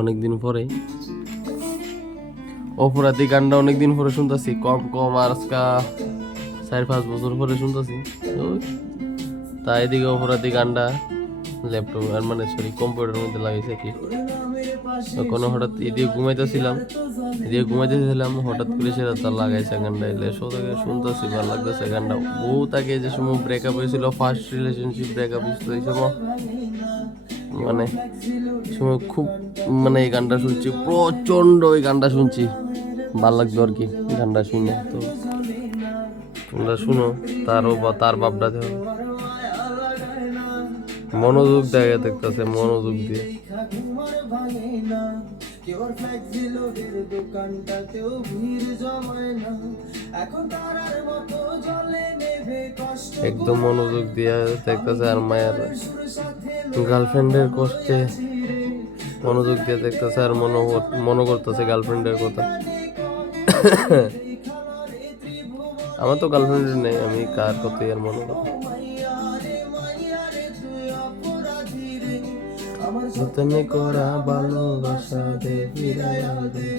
অনেকদিন পরে অপরাধী গানটা অনেকদিন পরে শুনতেছি, কম কম আর আজকা 4-5 বছর পরে শুনতেছি। তাই এদিকে অপরাধী গানটা ল্যাপটপ আর মানে সরি কম্পিউটারের মধ্যে লাগাইছে কি। কোনো হঠাৎ এদিকে ঘুমাইতেছিলাম হঠাৎ করে সেটা তার লাগাইছে গানটা, এলে থেকে শুনতেছি ভালো লাগতেছে গানটা। বহুত আগে যে সময় ব্রেকআপ হয়েছিল, ফার্স্ট রিলেশনশিপ ব্রেকআপ হয়েছিল এই সময়, মানে সময় খুব মানে এই গানটা শুনছি, প্রচন্ড এই গানটা শুনছি, ভাল লাগতো আর কি গানটা শুনে। তো তোমরা শুনো, তারও বা তার বাপটা দেখো, মনোযোগ দেখে দেখতেছে, মনোযোগ দিয়ে। একদম মনোযোগ দিয়ে দেখতেছে, আর মায়ের গার্লফ্রেন্ডের কষ্টে মনোযোগ দিয়ে দেখতেছে, আর মনে করতেছে গার্লফ্রেন্ডের কথা। আমার তো গার্লফ্রেন্ড নেই, আমি কার কথাই আর মনে করি। যতনে করা ভালোবাসা দে ফিরাইয়া দে,